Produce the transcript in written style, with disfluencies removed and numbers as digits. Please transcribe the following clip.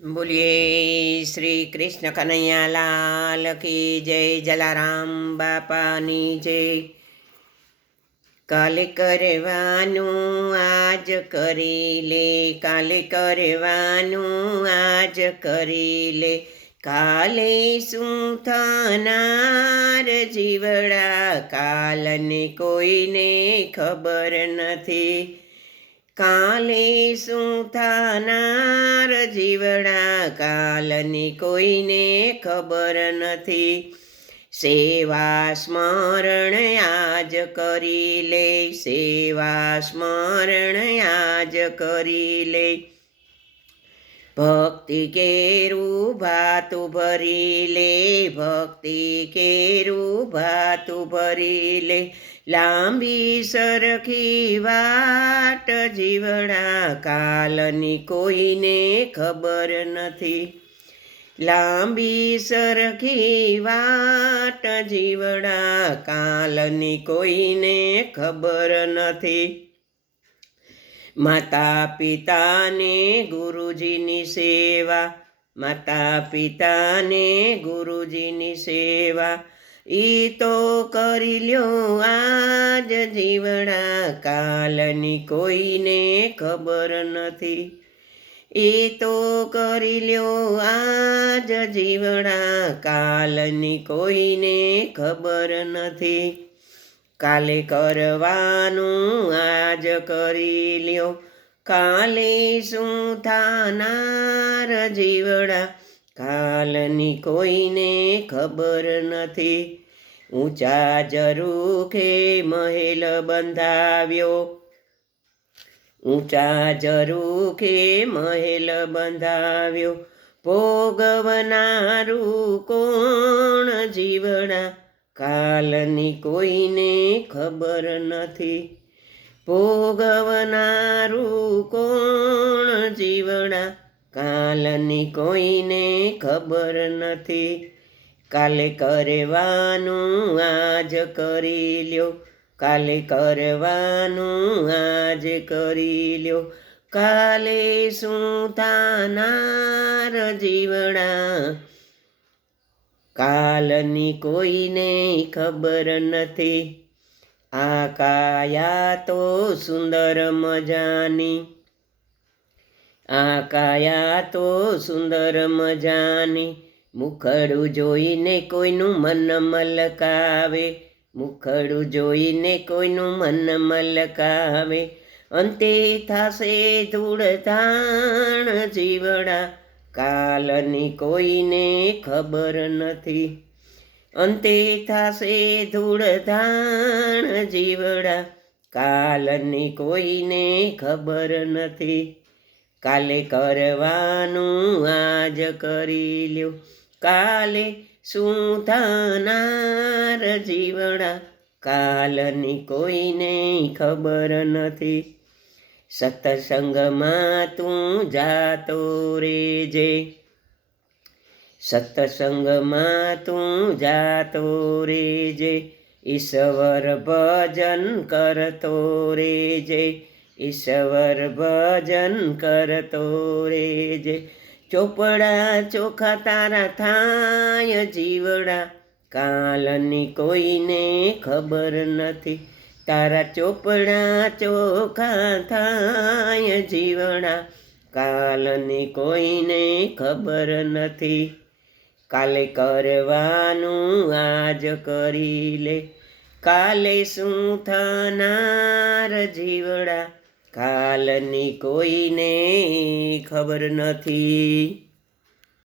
બોલીએ શ્રી કૃષ્ણ કનૈયા લાલ કી જય, જલારામ બાપાની જય. કાલે કરવાનું આજ કરી લે, કાલે કરવાનું આજ કરી લે, કાલે શું થનાર જીવડા કાલને કોઈને ખબર નથી. કાલે શું થનાર જીવડા કાલની કોઈને ખબર નથી. સેવા સ્મરણ આજ કરી લે, સેવા સ્મરણ આજ કરી લે, ભક્તિ કેરું ભાતું ભરી લે, ભક્તિ કેરું ભાતું ભરી લે, લાંબી સરખી વાટ જીવડા કાલની કોઈને ખબર નથી. લાંબી સરખી વાટ જીવડા કાલની કોઈને ખબર નથી. માતા પિતાને ગુરુજીની સેવા, માતા પિતાને ગુરુજીની સેવા, ઈ તો કરી લ્યો આજ જીવડા કાલની કોઈને ખબર નથી. એ તો કરી લ્યો આજ જીવડા કાલની કોઈને ખબર નથી. કાલે કરવાનું આજ કરી લ્યો, કાલે શું થનાર જીવડા કાલની કોઈને ખબર નથી. ઊંચા ઝરૂખે મહેલ બંધાવ્યો, ઊંચા ઝરૂખે મહેલ બંધાવ્યો, ભોગવનારું કોણ જીવડા કાલની કોઈને ખબર નથી. ભોગવનારું કોણ જીવડા કાલની કોઈને ખબર નથી. કાલે કરવાનું આજ કરી લ્યો, કાલે કરવાનું આજ કરી લ્યો, કાલે શું થનાર જીવડા કાલની કોઈને ખબર નથી. આ કાયા તો સુંદર મજાની, આ કાયા તો સુંદર મજાની, મુખડું જોઈને કોઈનું મન મલકાવે, મુખડું જોઈને કોઈનું મન મલકાવે, અંતે થાશે ધૂળધાણ જીવડા કાલની કોઈને ખબર નથી. અંતે થાશે ધૂળધાણ જીવડા કાલની કોઈને ખબર નથી. કાલે કરવાનું આજ કરી લ્યો, કાલે શું થનાર જીવડા કાલની કોઈને ખબર નથી. સત્સંગમાં તું જાતો રેજે, સત્સંગમાં તું જાતો રેજે, ઈશ્વર ભજન કરતો રેજે, ઈશ્વર ભજન કરતો રેજે, ચોપડા ચોખા તારા થાય જીવડા કાલની કોઈને ખબર નથી. તારા ચોપડા ચોખા થાય જીવડા કાલની કોઈને ખબર નથી. કાલે કરવાનું આજ કરી લે, કાલે શું થનાર જીવડા કાલની કોઈને ખબર નથી.